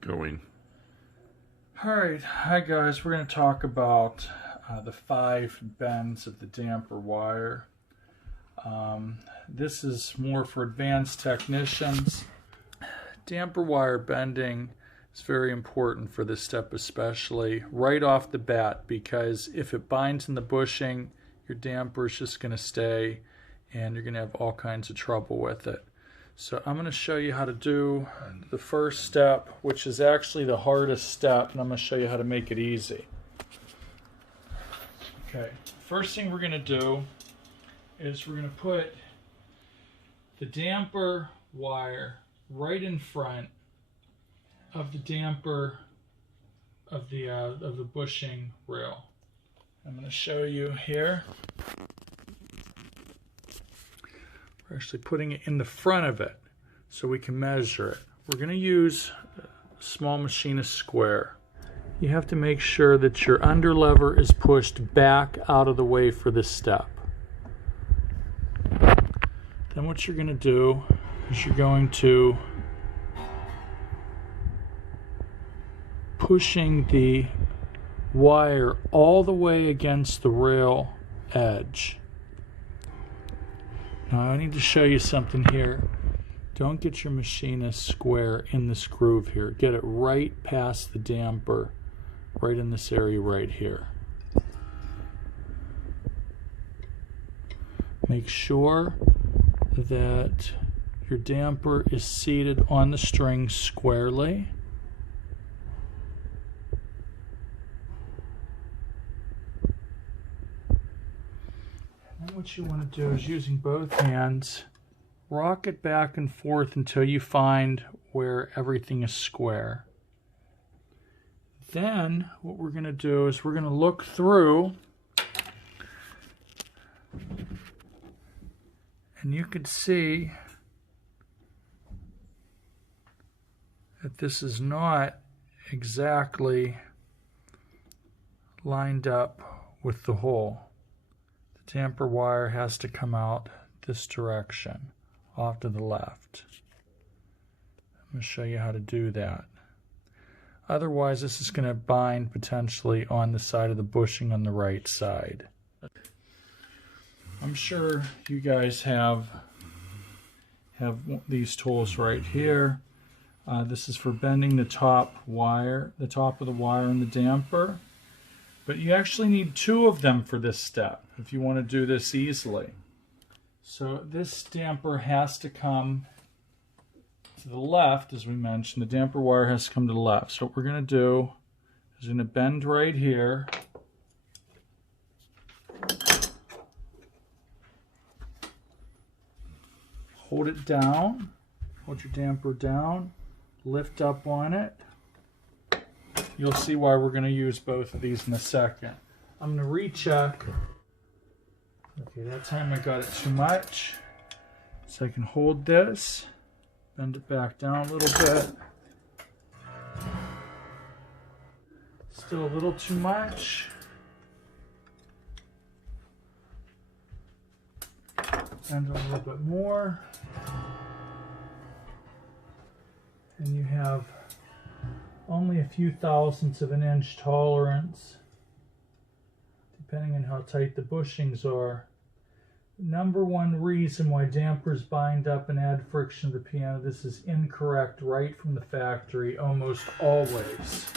going. Alright, hi guys, we're going to talk about the 5 bends of the damper wire. This is more for advanced technicians. Damper wire bending is very important for this step, especially right off the bat, because if it binds in the bushing, your damper is just going to stay and you're going to have all kinds of trouble with it. So I'm going to show you how to do the first step, which is actually the hardest step, and I'm going to show you how to make it easy. Okay, first thing we're going to do is we're going to put the damper wire right in front of the damper of the bushing rail. I'm going to show you here. We're actually putting it in the front of it so we can measure it. We're going to use a small machinist square. You have to make sure that your under lever is pushed back out of the way for this step. Then what you're going to do is you're going to pushing the wire all the way against the rail edge. Now I need to show you something here. Don't get your machinist square in this groove here. Get it right past the damper, right in this area right here. Make sure that your damper is seated on the string squarely. And what you want to do is, using both hands, rock it back and forth until you find where everything is square. Then what we're going to do is we're going to look through, and you can see that this is not exactly lined up with the hole. The damper wire has to come out this direction, off to the left. I'm going to show you how to do that. Otherwise, this is going to bind potentially on the side of the bushing on the right side. I'm sure you guys have these tools right here. This is for bending the top wire, the top of the wire in the damper. But you actually need 2 of them for this step if you want to do this easily. So this damper has to come to the left, as we mentioned. The damper wire has to come to the left. So what we're going to do is we're going to bend right here. Hold it down. Hold your damper down. Lift up on it. You'll see why we're going to use both of these in a second. I'm going to recheck. Okay, that time I got it too much. So I can hold this, bend it back down a little bit. Still a little too much. Bend a little bit more. And you have only a few thousandths of an inch tolerance, depending on how tight the bushings are. Number one reason why dampers bind up and add friction to the piano, this is incorrect right from the factory, almost always.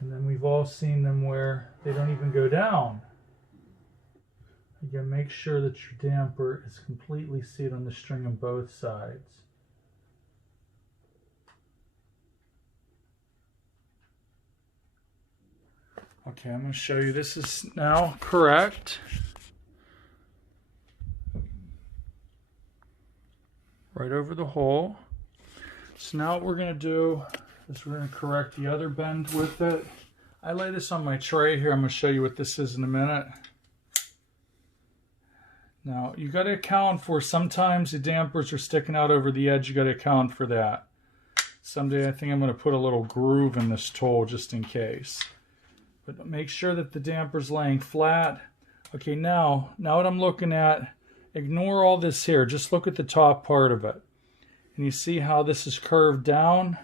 And then we've all seen them where they don't even go down. Again, make sure that your damper is completely seated on the string on both sides. Okay, I'm going to show you. This is now correct. Right over the hole. So now what we're going to do is we're going to correct the other bend with it. I lay this on my tray here. I'm going to show you what this is in a minute. Now, you got to account for, sometimes the dampers are sticking out over the edge. You got to account for that. Someday I think I'm going to put a little groove in this tool just in case. But make sure that the damper's laying flat. Okay, now what I'm looking at ignore all this here. Just look at the top part of it. And you see how this is curved down?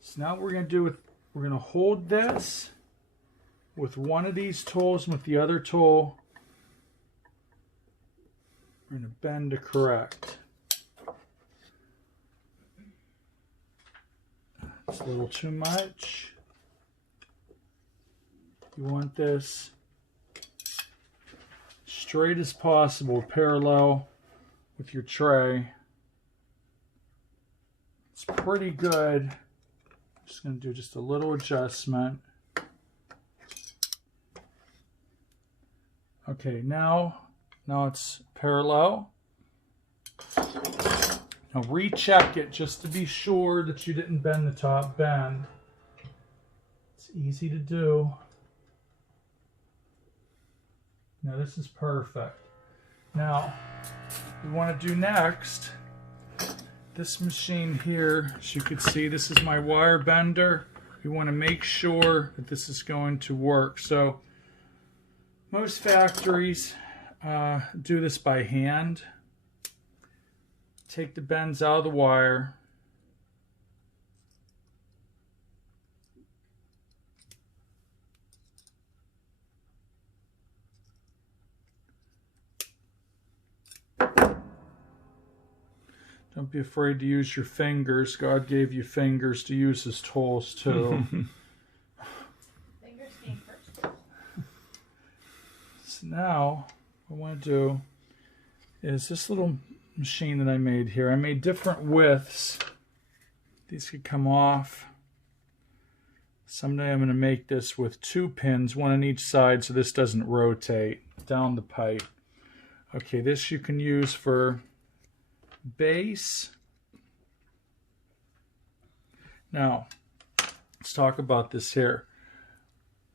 So now what we're going to do with, we're going to hold this with one of these tools and with the other tool, we're going to bend to correct. It's a little too much. You want this straight as possible, parallel with your tray. It's pretty good. I'm just going to do just a little adjustment. Okay, now it's parallel. Now recheck it just to be sure that you didn't bend the top bend. It's easy to do. Now this is perfect. Now, we want to do next, this machine here, as you can see, this is my wire bender. We want to make sure that this is going to work. So, most factories do this by hand. Take the bends out of the wire. Don't be afraid to use your fingers. God gave you fingers to use as tools too. Fingers came first. So now, what I want to do is this little machine that I made here. I made different widths. These could come off. Someday I'm going to make this with 2 pins, one on each side, so this doesn't rotate down the pipe. Okay, this you can use for base. Now, let's talk about this here.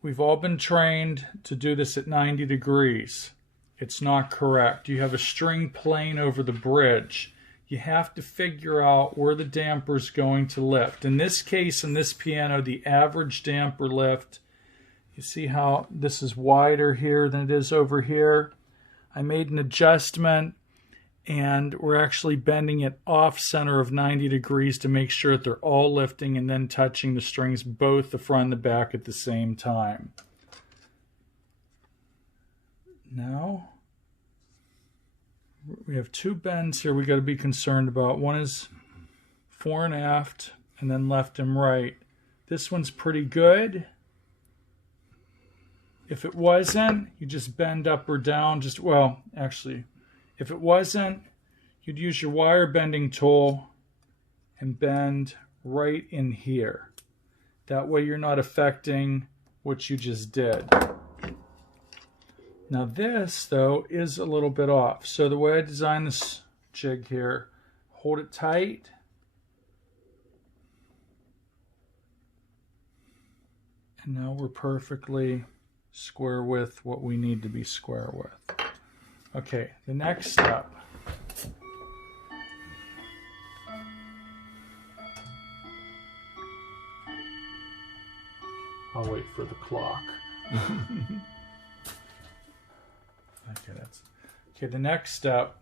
We've all been trained to do this at 90 degrees. It's not correct. You have a string plane over the bridge. You have to figure out where the damper is going to lift. In this case, in this piano, the average damper lift, you see how this is wider here than it is over here. I made an adjustment, and we're actually bending it off center of 90 degrees to make sure that they're all lifting and then touching the strings, both the front and the back at the same time. Now, we have 2 bends here we got to be concerned about. One is fore and aft, and then left and right. This one's pretty good. If it wasn't, you just bend up or down. If it wasn't, you'd use your wire bending tool and bend right in here. That way you're not affecting what you just did. Now this, though, is a little bit off. So the way I designed this jig here, hold it tight. And now we're perfectly square with what we need to be square with. Okay, the next step. I'll wait for the clock. Okay, the next step.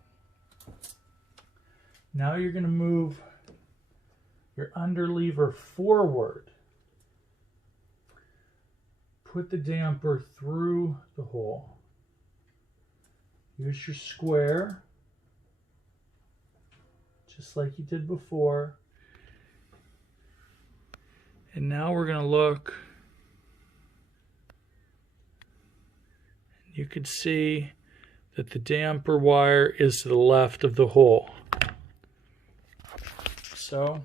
Now you're going to move your underlever forward. Put the damper through the hole. Use your square, just like you did before. And now we're going to look. You can see that the damper wire is to the left of the hole. So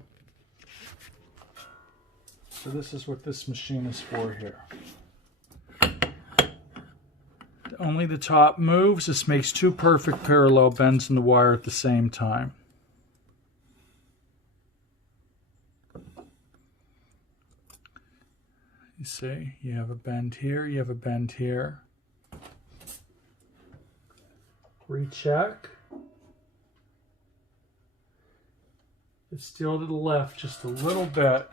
this is what this machine is for here. Only the top moves. This makes 2 perfect parallel bends in the wire at the same time. You see, you have a bend here, you have a bend here. Recheck. It's still to the left just a little bit.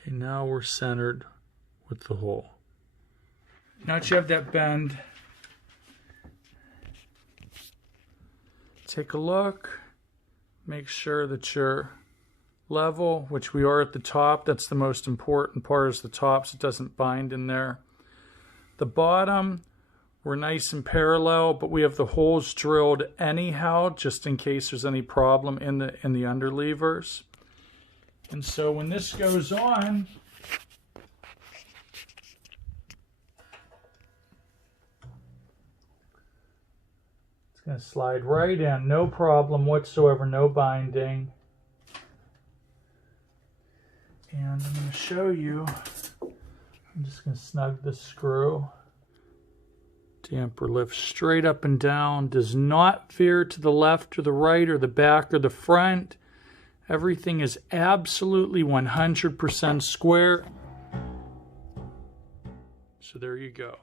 Okay, now we're centered with the hole. Now that you have that bend, take a look, make sure that you're level, which we are at the top. That's the most important part, is the top, so it doesn't bind in there. The bottom, we're nice and parallel, but we have the holes drilled anyhow, just in case there's any problem in the underlevers. And so when this goes on, it's going to slide right in, no problem whatsoever, no binding. And I'm going to show you, I'm just going to snug the screw. Damper lifts straight up and down, does not veer to the left or the right or the back or the front. Everything is absolutely 100% square. So there you go.